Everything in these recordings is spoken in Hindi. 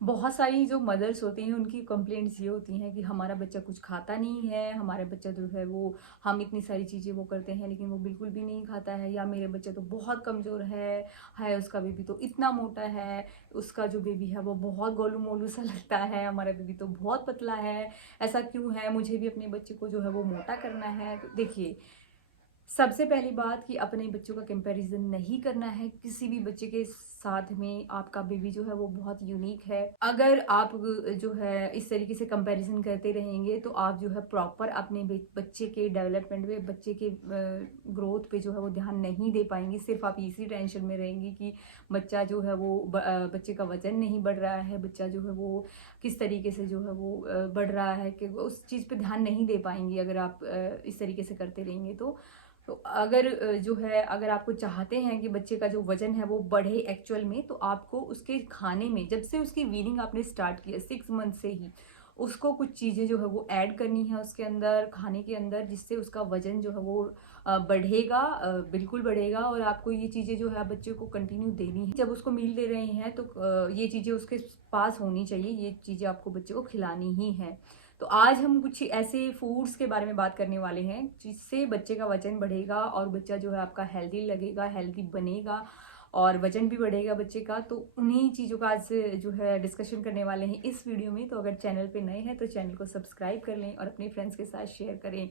बहुत सारी जो मदर्स होती हैं उनकी कंप्लेंट्स ये होती हैं कि हमारा बच्चा कुछ खाता नहीं है, हमारा बच्चा जो है वो हम इतनी सारी चीज़ें वो करते हैं लेकिन वो बिल्कुल भी नहीं खाता है, या मेरे बच्चा तो बहुत कमज़ोर है, हाय उसका बेबी तो इतना मोटा है, उसका जो बेबी है वो बहुत गोलू मोलू सा लगता है, हमारा बेबी तो बहुत पतला है, ऐसा क्यों है, मुझे भी अपने बच्चे को जो है वो मोटा करना है। तो देखिए, सबसे पहली बात कि अपने बच्चों का कंपैरिजन नहीं करना है किसी भी बच्चे के साथ में। आपका बेबी जो है वो बहुत यूनिक है। अगर आप जो है इस तरीके से कंपैरिजन करते रहेंगे तो आप जो है प्रॉपर अपने बच्चे के डेवलपमेंट पे, बच्चे के ग्रोथ पे जो है वो ध्यान नहीं दे पाएंगे। सिर्फ आप इसी टेंशन में रहेंगी कि बच्चा जो है वो बच्चे का वजन नहीं बढ़ रहा है, बच्चा जो है वो किस तरीके से जो है वो बढ़ रहा है, कि उस चीज़ पे ध्यान नहीं दे पाएंगी अगर आप इस तरीके से करते रहेंगे तो अगर जो है, अगर आपको चाहते हैं कि बच्चे का जो वजन है वो बढ़े एक्चुअल में, तो आपको उसके खाने में, जब से उसकी वीनिंग आपने स्टार्ट किया 6 मंथ से ही, उसको कुछ चीज़ें जो है वो ऐड करनी है उसके अंदर, खाने के अंदर, जिससे उसका वजन जो है वो बढ़ेगा, बिल्कुल बढ़ेगा। और आपको ये चीज़ें जो है बच्चे को कंटिन्यू देनी है। जब उसको मील दे रहे हैं तो ये चीज़ें उसके पास होनी चाहिए, ये चीज़ें आपको बच्चे को खिलानी ही है। तो आज हम कुछ ऐसे फूड्स के बारे में बात करने वाले हैं जिससे बच्चे का वजन बढ़ेगा और बच्चा जो है आपका हेल्दी लगेगा, हेल्दी बनेगा और वजन भी बढ़ेगा बच्चे का। तो उन्हीं चीज़ों का आज जो है डिस्कशन करने वाले हैं इस वीडियो में। तो अगर चैनल पे नए हैं तो चैनल को सब्सक्राइब कर लें और अपने फ्रेंड्स के साथ शेयर करें।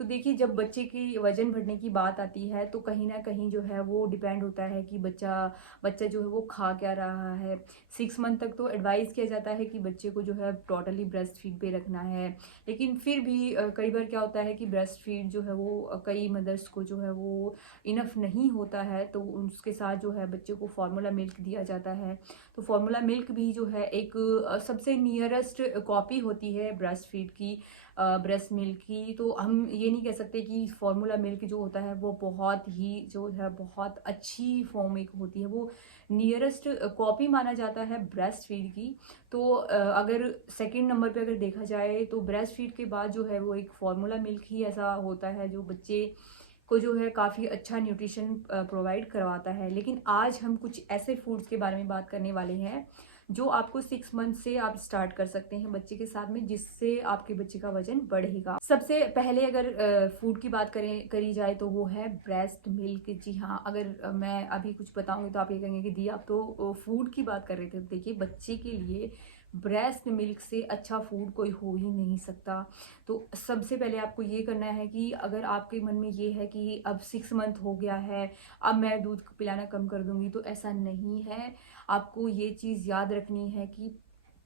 तो देखिए, जब बच्चे की वजन बढ़ने की बात आती है तो कहीं ना कहीं जो है वो डिपेंड होता है कि बच्चा बच्चा जो है वो खा क्या रहा है। 6 मंथ तक तो एडवाइस किया जाता है कि बच्चे को जो है टोटली ब्रेस्ट फीड पे रखना है, लेकिन फिर भी कई बार क्या होता है कि ब्रेस्ट फीड जो है वो कई मदर्स को जो है वो इनफ नहीं होता है, तो उसके साथ जो है बच्चे को फार्मूला मिल्क दिया जाता है। तो फार्मूला मिल्क भी जो है एक सबसे नियरेस्ट कॉपी होती है ब्रेस्ट फीड की, ब्रेस्ट मिल्क की। तो हम ये नहीं कह सकते कि फार्मूला मिल्क जो होता है वो बहुत ही जो है बहुत अच्छी फॉर्म एक होती है, वो नियरेस्ट कॉपी माना जाता है ब्रेस्ट फीड की। तो अगर सेकंड नंबर पे अगर देखा जाए तो ब्रेस्ट फीड के बाद जो है वो एक फार्मूला मिल्क ही ऐसा होता है जो बच्चे को जो है काफ़ी अच्छा न्यूट्रिशन प्रोवाइड करवाता है। लेकिन आज हम कुछ ऐसे फूड्स के बारे में बात करने वाले हैं जो आपको 6 मंथ से आप स्टार्ट कर सकते हैं बच्चे के साथ में, जिससे आपके बच्चे का वजन बढ़ेगा। सबसे पहले अगर फूड की बात करी जाए तो वो है ब्रेस्ट मिल्क। जी हाँ, अगर मैं अभी कुछ बताऊंगी तो आप ये कहेंगे कि दी आप तो फूड की बात कर रहे थे। देखिए, बच्चे के लिए ब्रेस्ट मिल्क से अच्छा फूड कोई हो ही नहीं सकता। तो सबसे पहले आपको ये करना है कि अगर आपके मन में ये है कि अब 6 मंथ हो गया है, अब मैं दूध पिलाना कम कर दूंगी, तो ऐसा नहीं है। आपको ये चीज़ याद रखनी है कि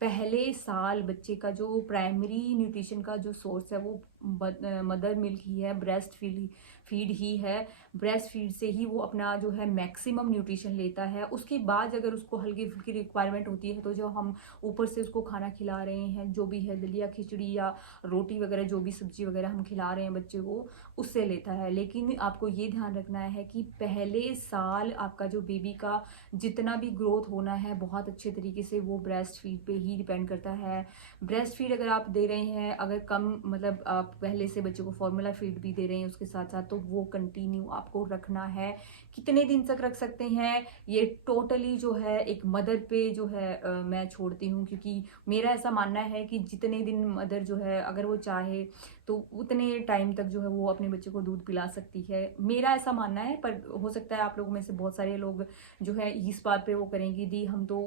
पहले साल बच्चे का जो प्राइमरी न्यूट्रिशन का जो सोर्स है वो मदर मिल्क ही है, ब्रेस्ट फीड फीड ही है। ब्रेस्ट फीड से ही वो अपना जो है मैक्सिमम न्यूट्रिशन लेता है। उसके बाद अगर उसको हल्की फुल्की रिक्वायरमेंट होती है तो जो हम ऊपर से उसको खाना खिला रहे हैं, जो भी है दलिया खिचड़ी या रोटी वगैरह, जो भी सब्जी वगैरह हम खिला रहे हैं बच्चे को, उससे लेता है। लेकिन आपको ये ध्यान रखना है कि पहले साल आपका जो बेबी का जितना भी ग्रोथ होना है बहुत अच्छे तरीके से, वो ब्रेस्ट फीड पे ही डिपेंड करता है। ब्रेस्ट फीड अगर आप दे रहे हैं, अगर कम मतलब आप पहले से बच्चे को फॉर्मूला फीड भी दे रहे हैं उसके साथ साथ, तो वो कंटिन्यू आपको रखना है। कितने दिन तक रख सकते हैं ये टोटली जो है एक मदर पे जो है मैं छोड़ती हूँ, क्योंकि मेरा ऐसा मानना है कि जितने दिन मदर जो है अगर वो चाहे तो उतने टाइम तक जो है वो अपने बच्चे को दूध पिला सकती है। मेरा ऐसा मानना है, पर हो सकता है आप लोगों में से बहुत सारे लोग जो है इस बात पे वो करेंगी, दी हम तो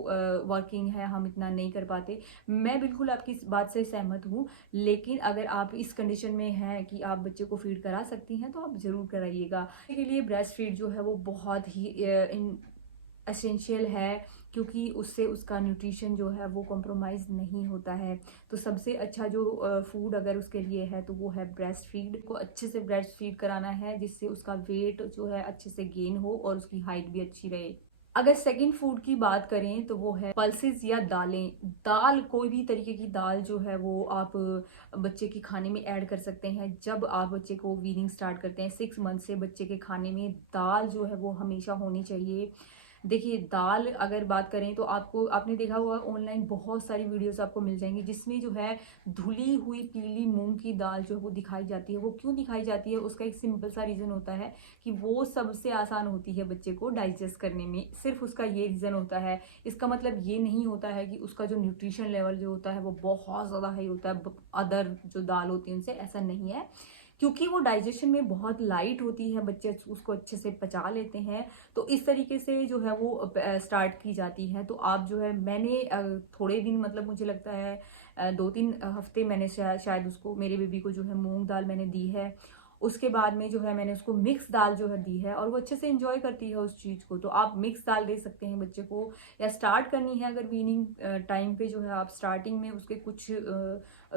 वर्किंग है, हम इतना नहीं कर पाते। मैं बिल्कुल आपकी इस बात से सहमत हूँ, लेकिन अगर आप इस कंडीशन में हैं कि आप बच्चे को फीड करा सकती हैं तो आप जरूर कराइएगा। के लिए ब्रेस्ट फीड जो है वो बहुत ही एसेंशियल है, क्योंकि उससे उसका न्यूट्रिशन जो है वो कॉम्प्रोमाइज़ नहीं होता है। तो सबसे अच्छा जो फूड अगर उसके लिए है तो वो है ब्रेस्ट फीड। को अच्छे से ब्रेस्ट फीड कराना है जिससे उसका वेट जो है अच्छे से गेन हो और उसकी हाइट भी अच्छी रहे। अगर सेकंड फूड की बात करें तो वो है पल्सेस या दालें। दाल, कोई भी तरीके की दाल जो है वो आप बच्चे के खाने में ऐड कर सकते हैं। जब आप बच्चे को वीनिंग स्टार्ट करते हैं 6 मंथ से, बच्चे के खाने में दाल जो है वो हमेशा होनी चाहिए। देखिए दाल अगर बात करें तो आपने देखा होगा ऑनलाइन बहुत सारी वीडियोस आपको मिल जाएंगी जिसमें जो है धुली हुई पीली मूंग की दाल जो है वो दिखाई जाती है। वो क्यों दिखाई जाती है, उसका एक सिंपल सा रीज़न होता है कि वो सबसे आसान होती है बच्चे को डाइजेस्ट करने में, सिर्फ उसका ये रीज़न होता है। इसका मतलब ये नहीं होता है कि उसका जो न्यूट्रिशन लेवल जो होता है वो बहुत ज़्यादा हाई होता है अदर जो दाल होती है उनसे, ऐसा नहीं है। क्योंकि वो डाइजेशन में बहुत लाइट होती है, बच्चे उसको अच्छे से पचा लेते हैं। तो इस तरीके से जो है वो स्टार्ट की जाती है। तो आप जो है मैंने थोड़े दिन मतलब मुझे लगता है 2-3 हफ्ते मैंने शायद उसको मेरे बेबी को जो है मूंग दाल मैंने दी है। उसके बाद में जो है मैंने उसको मिक्स दाल जो है दी है और वो अच्छे से एंजॉय करती है उस चीज़ को। तो आप मिक्स दाल दे सकते हैं बच्चे को, या स्टार्ट करनी है अगर वीनिंग टाइम पे जो है आप स्टार्टिंग में उसके कुछ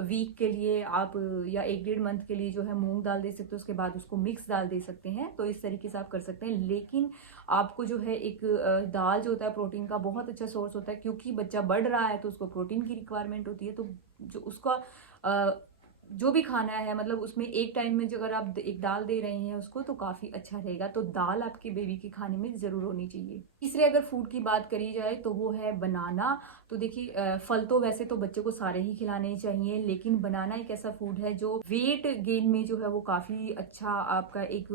वीक के लिए आप या 1-1.5 मंथ के लिए जो है मूंग दाल दे सकते हो, उसके बाद उसको मिक्स दाल दे सकते हैं। तो इस तरीके से आप कर सकते हैं। लेकिन आपको जो है एक दाल जो होता है प्रोटीन का बहुत अच्छा सोर्स होता है, क्योंकि बच्चा बढ़ रहा है तो उसको प्रोटीन की रिक्वायरमेंट होती है। तो जो उसका जो भी खाना है मतलब उसमें एक टाइम में जो अगर आप एक दाल दे रहे हैं उसको तो काफ़ी अच्छा रहेगा। तो दाल आपके बेबी के खाने में ज़रूर होनी चाहिए। तीसरे अगर फूड की बात करी जाए तो वो है बनाना। तो देखिए फल तो वैसे तो बच्चे को सारे ही खिलाने चाहिए, लेकिन बनाना एक ऐसा फूड है जो वेट गेन में जो है वो काफ़ी अच्छा आपका एक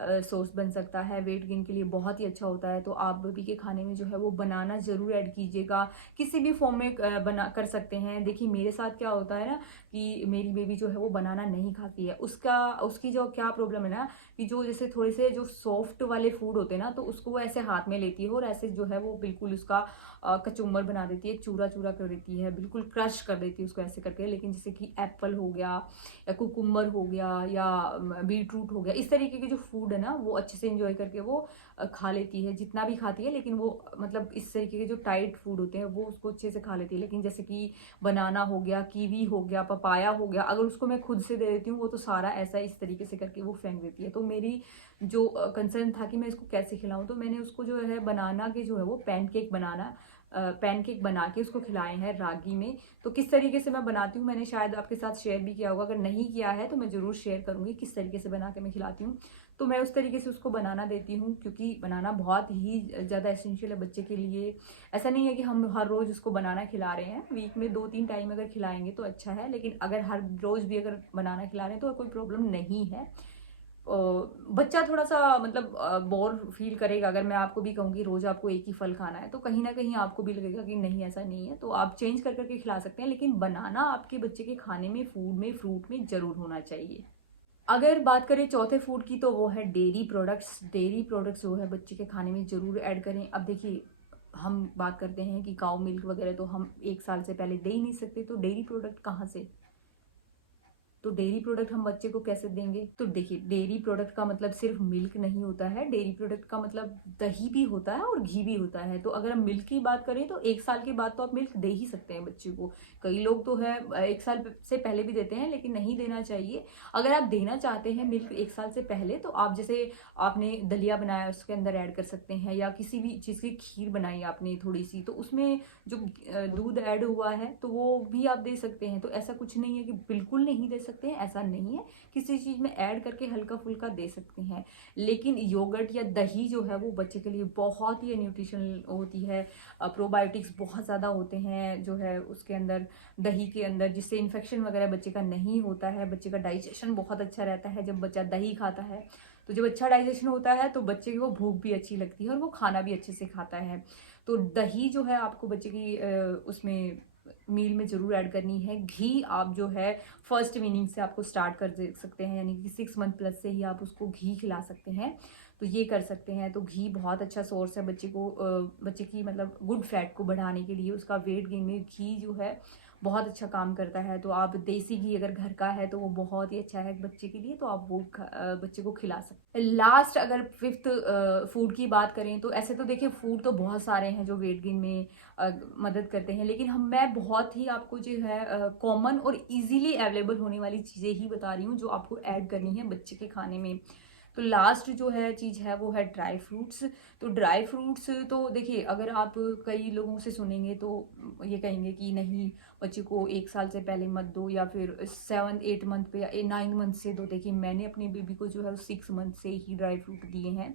सोर्स बन सकता है। वेट गेन के लिए बहुत ही अच्छा होता है। तो आप बेबी के खाने में जो है वो बनाना ज़रूर ऐड कीजिएगा। किसी भी फॉर्म में बना कर सकते हैं। देखिए मेरे साथ क्या होता है ना कि मेरी बेबी जो है वो बनाना नहीं खाती है। उसकी जो क्या प्रॉब्लम है ना कि जो जैसे थोड़े से जो सॉफ्ट वाले फूड होते हैं ना तो उसको वो ऐसे हाथ में लेती है और ऐसे जो है वो बिल्कुल उसका कचूमर बना देती है, चूरा चूरा कर देती है, बिल्कुल क्रश कर देती है उसको ऐसे करके। लेकिन जैसे कि एप्पल हो गया या कुकुम्बर हो गया या बीट रूट हो गया, इस तरीके के जो फूड है ना वो अच्छे से इंजॉय करके वो खा लेती है, जितना भी खाती है। लेकिन वो मतलब इस तरीके के जो टाइट फूड होते हैं वो उसको अच्छे से खा लेती है। लेकिन जैसे कि बनाना हो गया, कीवी हो गया, पपाया हो गया, अगर उसको मैं खुद से दे देती हूँ वो तो सारा ऐसा इस तरीके से करके वो फेंक देती है। तो मेरी जो कंसर्न था कि मैं इसको कैसे खिलाऊं, तो मैंने उसको जो है बनाना के जो है वो पैनकेक बना के उसको खिलाए हैं रागी में। तो किस तरीके से मैं बनाती हूँ मैंने शायद आपके साथ शेयर भी किया होगा, अगर नहीं किया है तो मैं ज़रूर शेयर करूँगी किस तरीके से बना के मैं खिलाती हूँ। तो मैं उस तरीके से उसको बनाना देती हूँ, क्योंकि बनाना बहुत ही ज़्यादा एसेंशियल है बच्चे के लिए। ऐसा नहीं है कि हम हर रोज़ उसको बनाना खिला रहे हैं, वीक में 2-3 टाइम अगर खिलाएंगे तो अच्छा है। लेकिन अगर हर रोज़ भी अगर बनाना खिला रहे हैं तो कोई प्रॉब्लम नहीं है। बच्चा थोड़ा सा मतलब बोर फील करेगा अगर मैं आपको भी कहूँगी रोज आपको एक ही फल खाना है, तो कहीं ना कहीं आपको भी लगेगा कि नहीं ऐसा नहीं है। तो आप चेंज कर करके खिला सकते हैं, लेकिन बनाना आपके बच्चे के खाने में, फूड में, फ्रूट में जरूर होना चाहिए। अगर बात करें चौथे फूड की तो वो है डेयरी प्रोडक्ट्स। डेयरी प्रोडक्ट्स जो है बच्चे के खाने में जरूर ऐड करें। अब देखिए हम बात करते हैं कि काऊ मिल्क वगैरह तो हम 1 साल से पहले दे ही नहीं सकते, तो डेयरी प्रोडक्ट कहाँ से, तो डेयरी प्रोडक्ट हम बच्चे को कैसे देंगे। तो देखिए डेयरी प्रोडक्ट का मतलब सिर्फ मिल्क नहीं होता है, डेयरी प्रोडक्ट का मतलब दही भी होता है और घी भी होता है। तो अगर हम मिल्क की बात करें तो 1 साल के बाद तो आप मिल्क दे ही सकते हैं बच्चे को। कई लोग तो है 1 साल से पहले भी देते हैं, लेकिन नहीं देना चाहिए। अगर आप देना चाहते हैं मिल्क 1 साल से पहले तो आप जैसे आपने दलिया बनाया उसके अंदर ऐड कर सकते हैं, या किसी भी चीज़ की खीर बनाई आपने थोड़ी सी तो उसमें जो दूध ऐड हुआ है तो वो भी आप दे सकते हैं। तो ऐसा कुछ नहीं है कि बिल्कुल नहीं दे सकते हैं, ऐसा नहीं है। किसी चीज़ में ऐड करके हल्का फुल्का दे सकते हैं। लेकिन योगर्ट या दही जो है वो बच्चे के लिए बहुत ही न्यूट्रिशनल होती है। प्रोबायोटिक्स बहुत ज़्यादा होते हैं जो है उसके अंदर, दही के अंदर, जिससे इन्फेक्शन वगैरह बच्चे का नहीं होता है। बच्चे का डाइजेशन बहुत अच्छा रहता है जब बच्चा दही खाता है। तो जब अच्छा डाइजेशन होता है तो बच्चे को भूख भी अच्छी लगती है और वो खाना भी अच्छे से खाता है। तो दही जो है आपको बच्चे की उसमें मील में जरूर ऐड करनी है। घी आप जो है फर्स्ट वीनिंग से आपको स्टार्ट कर दे सकते हैं, यानी कि 6 मंथ प्लस से ही आप उसको घी खिला सकते हैं। तो ये कर सकते हैं। तो घी बहुत अच्छा सोर्स है बच्चे को बच्चे की मतलब गुड फैट को बढ़ाने के लिए। उसका वेट गेन में घी जो है बहुत अच्छा काम करता है। तो आप देसी घी अगर घर का है तो वो बहुत ही अच्छा है बच्चे के लिए, तो आप वो बच्चे को खिला सकते हैं। लास्ट अगर फिफ्थ फूड की बात करें तो ऐसे तो देखिए फूड तो बहुत सारे हैं जो वेट गेन में मदद करते हैं, लेकिन मैं बहुत ही आपको जो है कॉमन और इजीली अवेलेबल होने वाली चीज़ें ही बता रही हूँ जो आपको ऐड करनी है बच्चे के खाने में। तो लास्ट जो है चीज़ है वो है ड्राई फ्रूट्स। तो ड्राई फ्रूट्स तो देखिए अगर आप कई लोगों से सुनेंगे तो ये कहेंगे कि नहीं बच्चे को 1 साल से पहले मत दो, या फिर 7-8 मंथ पे या 9 मंथ से दो। देखिए मैंने अपनी बेबी को जो है 6 मंथ से ही ड्राई फ्रूट दिए हैं।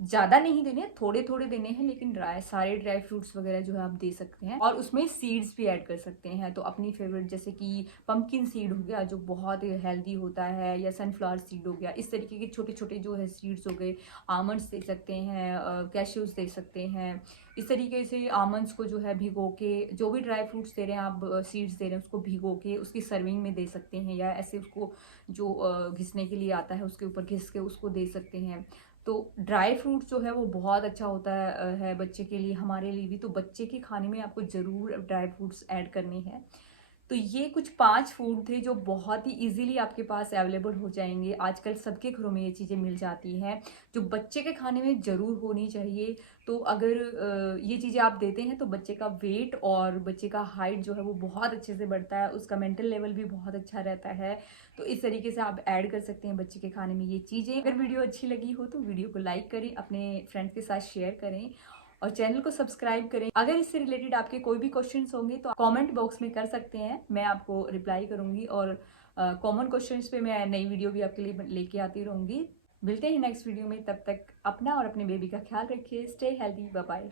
ज़्यादा नहीं देने हैं, थोड़े-थोड़े देने हैं, लेकिन सारे ड्राई फ्रूट्स वगैरह जो है आप दे सकते हैं और उसमें सीड्स भी ऐड कर सकते हैं। तो अपनी फेवरेट जैसे कि पंपकिन सीड हो गया जो बहुत हेल्दी होता है, या सनफ्लावर सीड हो गया, इस तरीके के छोटे-छोटे जो है सीड्स हो गए, आमंड्स दे सकते हैं, कैश्यूज़ दे सकते हैं। इस तरीके से आमंड्स को जो है भिगो के, जो भी ड्राई फ्रूट्स दे रहे हैं आप, सीड्स दे रहे हैं, उसको भिगो के उसकी सर्विंग में दे सकते हैं, या ऐसे उसको जो घिसने के लिए आता है उसके ऊपर घिस के उसको दे सकते हैं। तो ड्राई फ्रूट्स जो है वो बहुत अच्छा होता है बच्चे के लिए, हमारे लिए भी। तो बच्चे के खाने में आपको ज़रूर ड्राई फ्रूट्स ऐड करने हैं। तो ये कुछ 5 फूड थे जो बहुत ही इजीली आपके पास अवेलेबल हो जाएंगे। आजकल सबके घरों में ये चीज़ें मिल जाती हैं, जो बच्चे के खाने में ज़रूर होनी चाहिए। तो अगर ये चीज़ें आप देते हैं तो बच्चे का वेट और बच्चे का हाइट जो है वो बहुत अच्छे से बढ़ता है, उसका मेंटल लेवल भी बहुत अच्छा रहता है। तो इस तरीके से आप ऐड कर सकते हैं बच्चे के खाने में ये चीज़ें। अगर वीडियो अच्छी लगी हो तो वीडियो को लाइक करें, अपने फ्रेंड्स के साथ शेयर करें और चैनल को सब्सक्राइब करें। अगर इससे रिलेटेड आपके कोई भी क्वेश्चंस होंगे तो कमेंट बॉक्स में कर सकते हैं, मैं आपको रिप्लाई करूंगी। और कॉमन क्वेश्चंस पे मैं नई वीडियो भी आपके लिए लेके आती रहूंगी। मिलते हैं नेक्स्ट वीडियो में, तब तक अपना और अपने बेबी का ख्याल रखिए। Stay healthy, bye bye.